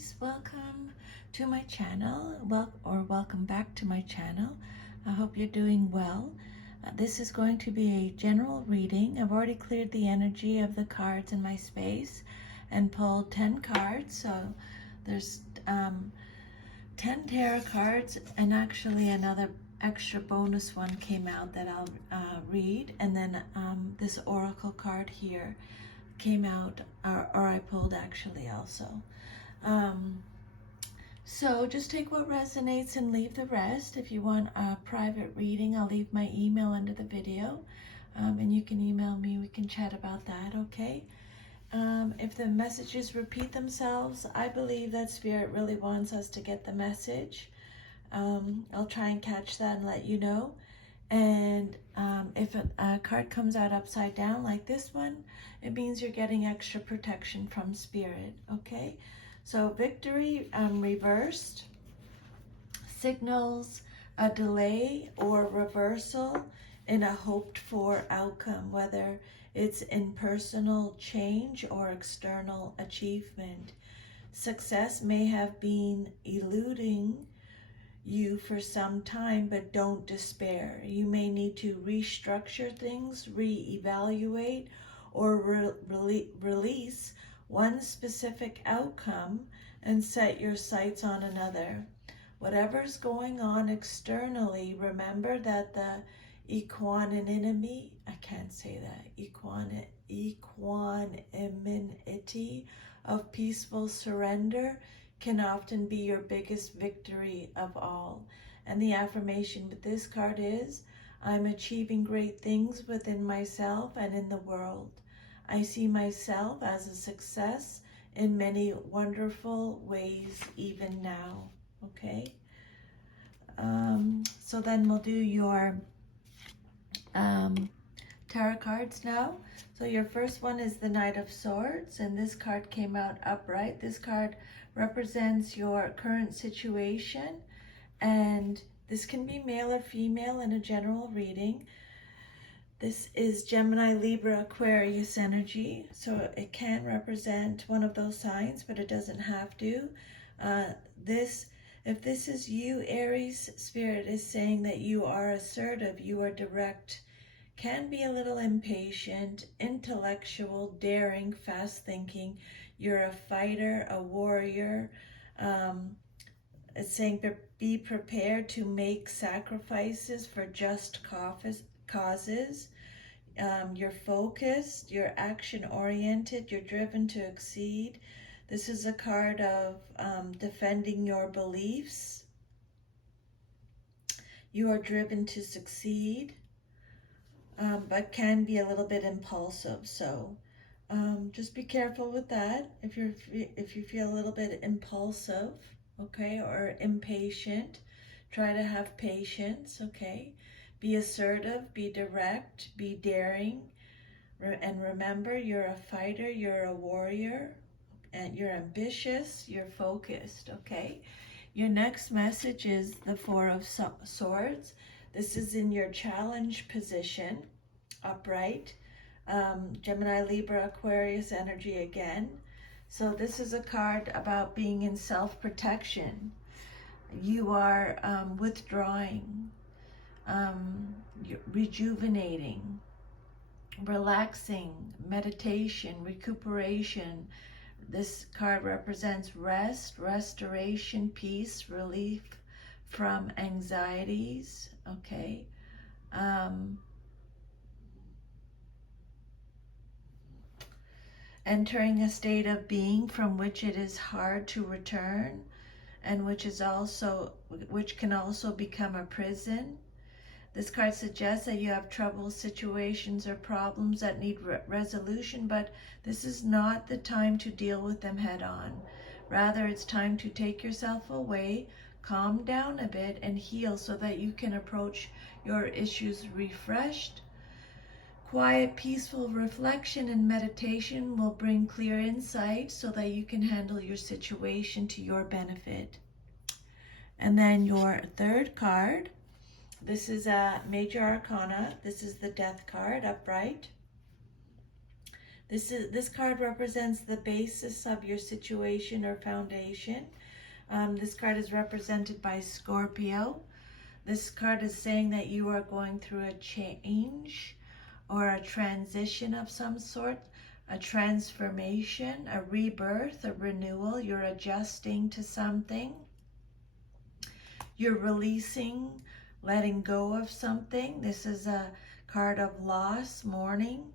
Aries, welcome to my channel, welcome back to my channel. I hope you're doing well. This is going to be a general reading. I've already cleared the energy of the cards in my space and pulled 10 cards. So there's 10 tarot cards, and actually another extra bonus one came out that I'll read, and then this oracle card here came out, or I pulled actually also. So just take what resonates and leave the rest. If you want a private reading, I'll leave my email under the video, and you can email me. We can chat about that, okay? If the messages repeat themselves, I believe that Spirit really wants us to get the message. I'll try and catch that and let you know. And if a card comes out upside down like this one, it means you're getting extra protection from Spirit, okay? So victory reversed signals a delay or reversal in a hoped for outcome, whether it's in personal change or external achievement. Success may have been eluding you for some time, but don't despair. You may need to restructure things, reevaluate, or release one specific outcome and set your sights on another. Whatever's going on externally, remember that the equanimity, I can't say that, equanimity of peaceful surrender can often be your biggest victory of all. And the affirmation with this card is, I'm achieving great things within myself and in the world. I see myself as a success in many wonderful ways even now, okay? So then we'll do your tarot cards now. So your first one is the Knight of Swords, and this card came out upright. This card represents your current situation, and this can be male or female in a general reading. This is Gemini, Libra, Aquarius energy, so it can represent one of those signs, but it doesn't have to. If this is you, Aries, Spirit is saying that you are assertive, you are direct, can be a little impatient, intellectual, daring, fast thinking. You're a fighter, a warrior. It's saying be prepared to make sacrifices for just causes. You're focused, you're action-oriented, you're driven to exceed. This is a card of defending your beliefs. You are driven to succeed, but can be a little bit impulsive. So just be careful with that. If you feel a little bit impulsive, okay, or impatient, try to have patience, okay? Be assertive, be direct, be daring, and remember you're a fighter, you're a warrior, and you're ambitious, you're focused, okay? Your next message is the Four of Swords. This is in your challenge position, upright. Gemini, Libra, Aquarius energy again. So this is a card about being in self-protection. You are withdrawing, rejuvenating, relaxing, meditation, recuperation. This card represents rest, restoration, peace, relief from anxieties, okay? Entering a state of being from which it is hard to return, and which can also become a prison. This card suggests that you have trouble, situations, or problems that need resolution, but this is not the time to deal with them head on. Rather, it's time to take yourself away, calm down a bit, and heal so that you can approach your issues refreshed. Quiet, peaceful reflection and meditation will bring clear insight so that you can handle your situation to your benefit. And then your third card, this is a Major Arcana. This is the Death card, upright. This card represents the basis of your situation or foundation. This card is represented by Scorpio. This card is saying that you are going through a change or a transition of some sort, a transformation, a rebirth, a renewal. You're adjusting to something. You're releasing, letting go of something. This is a card of loss, mourning,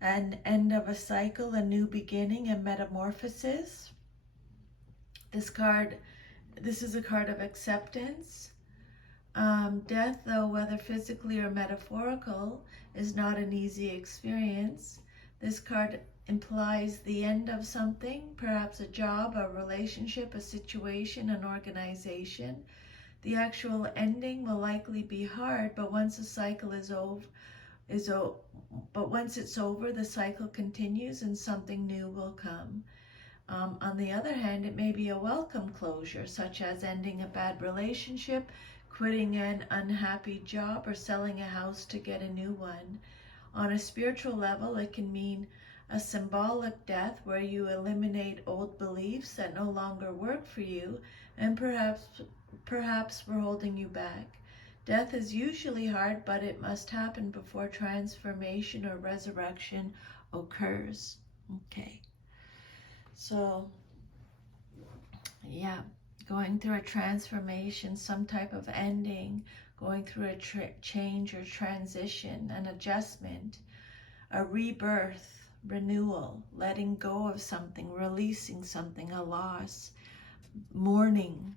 an end of a cycle, a new beginning, a metamorphosis. This is a card of acceptance. Death, though whether physically or metaphorical, is not an easy experience. This card implies the end of something, perhaps a job, a relationship, a situation, an organization. The actual ending will likely be hard, but once the cycle once it's over, the cycle continues and something new will come. On the other hand, it may be a welcome closure, such as ending a bad relationship, quitting an unhappy job, or selling a house to get a new one. On a spiritual level, it can mean a symbolic death where you eliminate old beliefs that no longer work for you and perhaps were holding you back. Death is usually hard, but it must happen before transformation or resurrection occurs. Okay. So, yeah, going through a transformation, some type of ending, going through a change or transition, an adjustment, a rebirth, renewal, letting go of something, releasing something, a loss, mourning,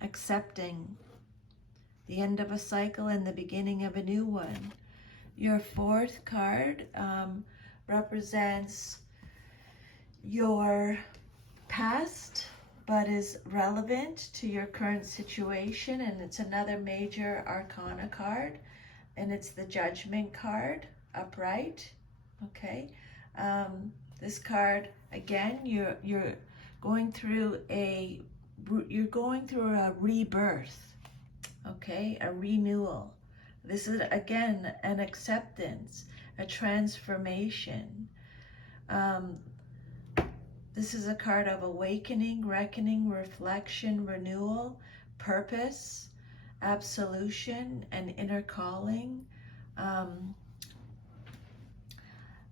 accepting, the end of a cycle and the beginning of a new one. Your fourth card represents your past, but is relevant to your current situation, and it's another major arcana card, and it's the Judgment card, upright. Okay, this card again, you're going through a rebirth. Okay, a renewal. This is again an acceptance, a transformation. This is a card of awakening, reckoning, reflection, renewal, purpose, absolution, and inner calling.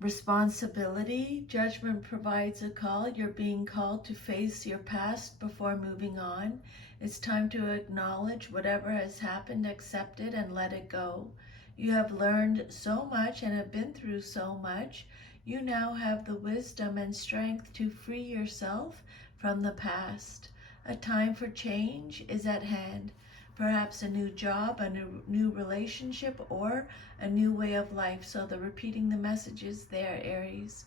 Responsibility. Judgment provides a call. You're being called to face your past before moving on. It's time to acknowledge whatever has happened, accept it, and let it go. You have learned so much and have been through so much. You now have the wisdom and strength to free yourself from the past. A time for change is at hand. Perhaps a new job, a new relationship, or a new way of life. So the repeating the messages there, Aries.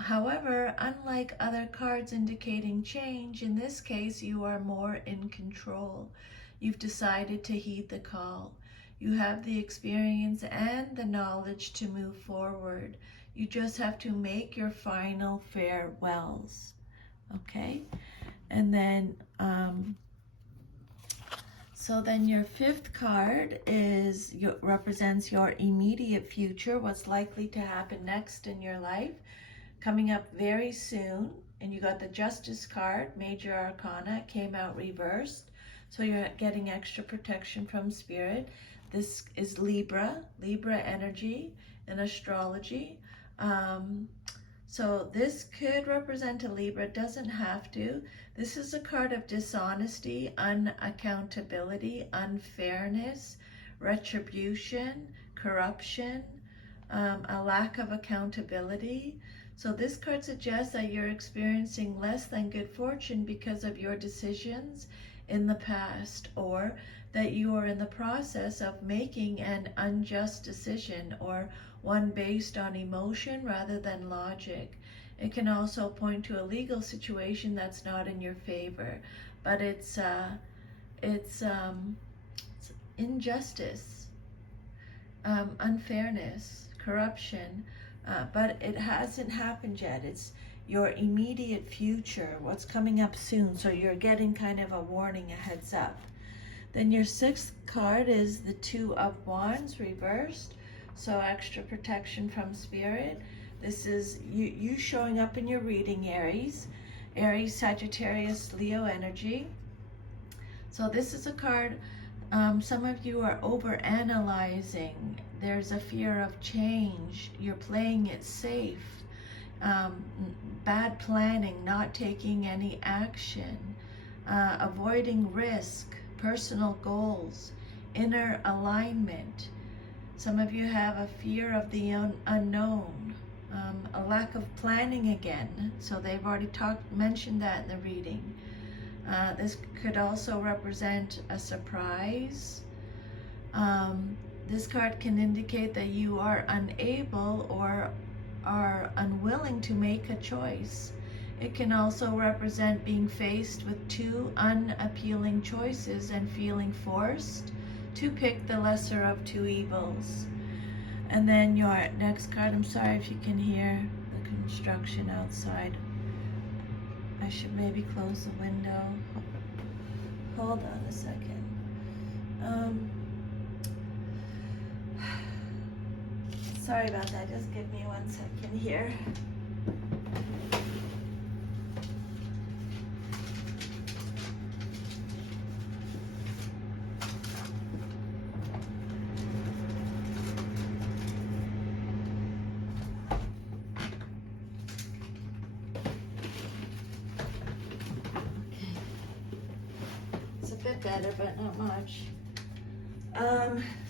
However, unlike other cards indicating change, in this case you are more in control. You've decided to heed the call. You have the experience and the knowledge to move forward. You just have to make your final farewells. Okay? And then so then your fifth card represents your immediate future, what's likely to happen next in your life, coming up very soon. And you got the Justice card, Major Arcana, came out reversed. So you're getting extra protection from Spirit. This is Libra energy in astrology. So this could represent a Libra, it doesn't have to. This is a card of dishonesty, unaccountability, unfairness, retribution, corruption, a lack of accountability. So this card suggests that you're experiencing less than good fortune because of your decisions in the past, or that you are in the process of making an unjust decision, or one based on emotion rather than logic. It can also point to a legal situation that's not in your favor, but it's injustice, unfairness, corruption, but it hasn't happened yet. It's your immediate future, what's coming up soon. So you're getting kind of a warning, a heads up. Then your sixth card is the Two of Wands reversed. So extra protection from Spirit. This is you showing up in your reading, Aries. Aries, Sagittarius, Leo energy. So this is a card, some of you are over-analyzing. There's a fear of change. You're playing it safe. Bad planning, not taking any action, avoiding risk, personal goals, inner alignment. Some of you have a fear of the unknown, a lack of planning again. So they've already mentioned that in the reading. This could also represent a surprise. This card can indicate that you are unable or are unwilling to make a choice. It can also represent being faced with two unappealing choices and feeling forced to pick the lesser of two evils. And then your next card, I'm sorry if you can hear the construction outside. I should maybe close the window. Hold on a second. Sorry about that, just give me 1 second here. Bit better, but not much.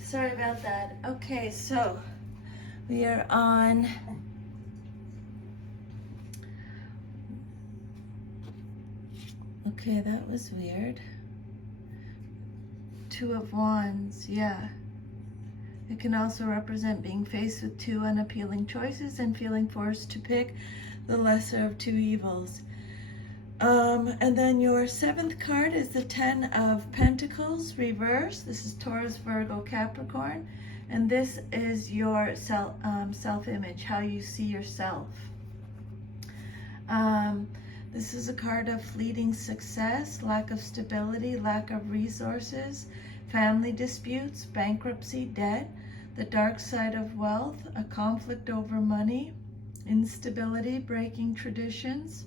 Sorry about that. Okay, so we are on okay, that was weird. Two of Wands, yeah. It can also represent being faced with two unappealing choices and feeling forced to pick the lesser of two evils. And then your 7th card is the 10 of Pentacles reverse. This is Taurus, Virgo, Capricorn. And this is your self-image, how you see yourself. This is a card of fleeting success, lack of stability, lack of resources, family disputes, bankruptcy, debt, the dark side of wealth, a conflict over money, instability, breaking traditions,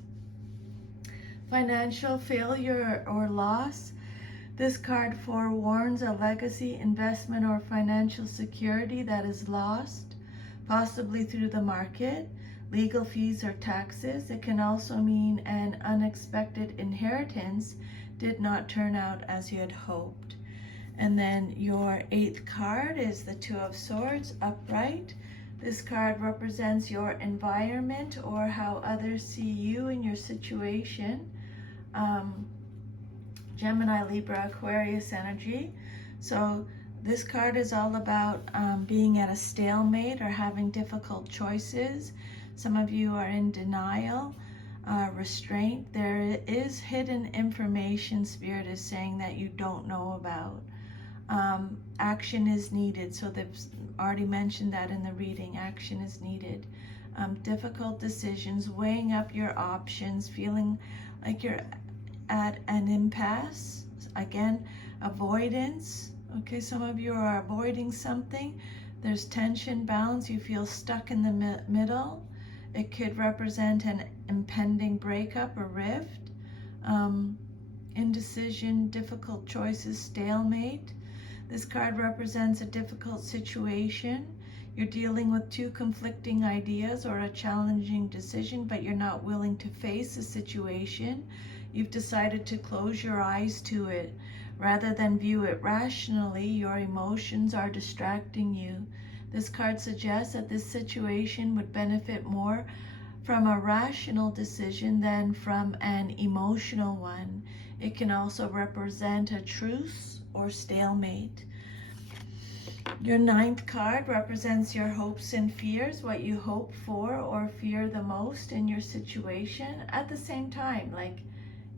financial failure or loss. This card forewarns a legacy, investment, or financial security that is lost, possibly through the market, legal fees or taxes. It can also mean an unexpected inheritance did not turn out as you had hoped. And then your 8th card is the 2 of Swords, upright. This card represents your environment or how others see you in your situation. Gemini, Libra, Aquarius energy. So this card is all about being at a stalemate or having difficult choices. Some of you are in denial, restraint. There is hidden information, Spirit is saying, that you don't know about. Action is needed. So they've already mentioned that in the reading. Action is needed. Difficult decisions, weighing up your options, feeling like you're at an impasse. Again, avoidance. Okay, some of you are avoiding something. There's tension, balance. You feel stuck in the middle. It could represent an impending breakup or rift. Indecision, difficult choices, stalemate. This card represents a difficult situation. You're dealing with two conflicting ideas or a challenging decision, but you're not willing to face the situation. You've decided to close your eyes to it. Rather than view it rationally, your emotions are distracting you. This card suggests that this situation would benefit more from a rational decision than from an emotional one. It can also represent a truce or stalemate. Your 9th card represents your hopes and fears, what you hope for or fear the most in your situation. At the same time, like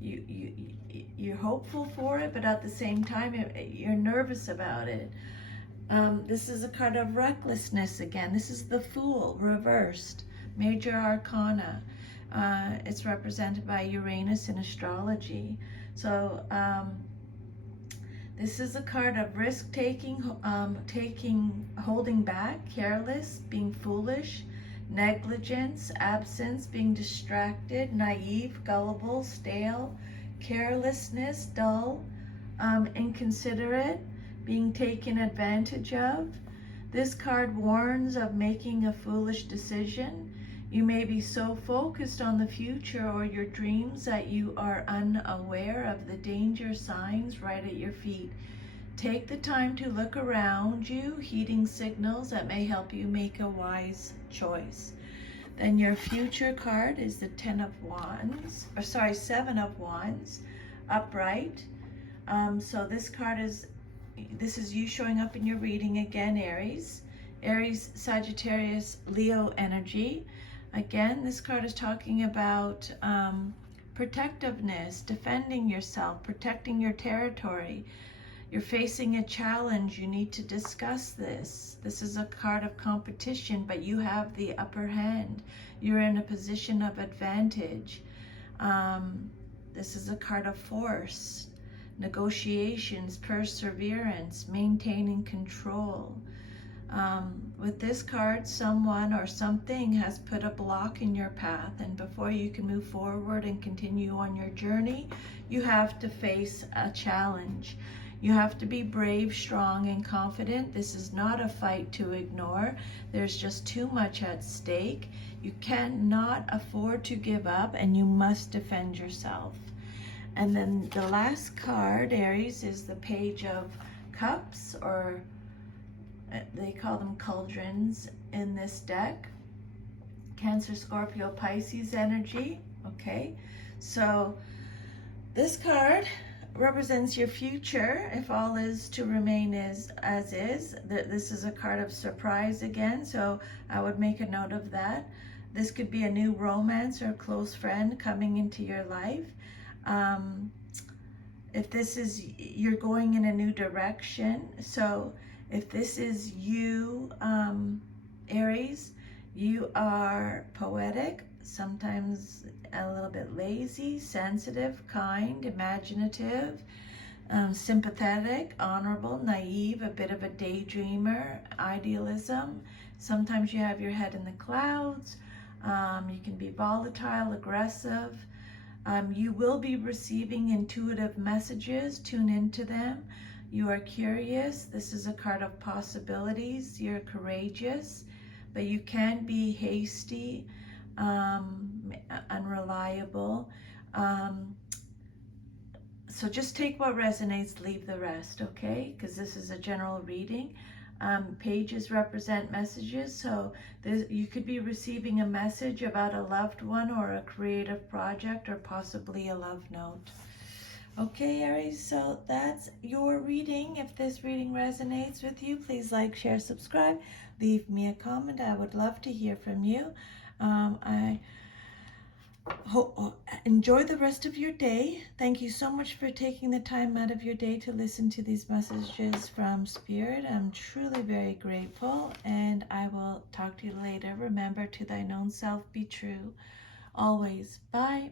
you're hopeful for it, but at the same time you're nervous about it. This is a card of recklessness again. This is the Fool reversed, major arcana. It's represented by Uranus in astrology. So this is a card of risk-taking, holding back, careless, being foolish, negligence, absence, being distracted, naive, gullible, stale, carelessness, dull, inconsiderate, being taken advantage of. This card warns of making a foolish decision. You may be so focused on the future or your dreams that you are unaware of the danger signs right at your feet. Take the time to look around you, heeding signals that may help you make a wise choice. Then your future card is the Seven of Wands, upright. So this is you showing up in your reading again, Aries. Aries, Sagittarius, Leo energy. Again, this card is talking about protectiveness, defending yourself, protecting your territory. You're facing a challenge. You need to discuss this. This is a card of competition, but you have the upper hand. You're in a position of advantage. This is a card of force, negotiations, perseverance, maintaining control. With this card, someone or something has put a block in your path, and before you can move forward and continue on your journey, you have to face a challenge. You have to be brave, strong, and confident. This is not a fight to ignore. There's just too much at stake. You cannot afford to give up, and you must defend yourself. And then the last card, Aries, is the Page of Cups, or they call them cauldrons in this deck. Cancer, Scorpio, Pisces energy. Okay, so this card represents your future if all is to remain as is. This is a card of surprise again, so I would make a note of that. This could be a new romance or a close friend coming into your life. If this is, you're going in a new direction. So if this is you, Aries, you are poetic, sometimes a little bit lazy, sensitive, kind, imaginative, sympathetic, honorable, naive, a bit of a daydreamer, idealism. Sometimes you have your head in the clouds. You can be volatile, aggressive. You will be receiving intuitive messages. Tune into them. You are curious. This is a card of possibilities. You're courageous, but you can be hasty, unreliable. So just take what resonates, leave the rest, okay? Because this is a general reading. Pages represent messages, so you could be receiving a message about a loved one or a creative project or possibly a love note. Okay, Aries, so that's your reading. If this reading resonates with you, please like, share, subscribe, leave me a comment. I would love to hear from you. I enjoy the rest of your day. Thank you so much for taking the time out of your day to listen to these messages from Spirit. I'm truly very grateful, and I will talk to you later. Remember, to thine own self be true always. Bye.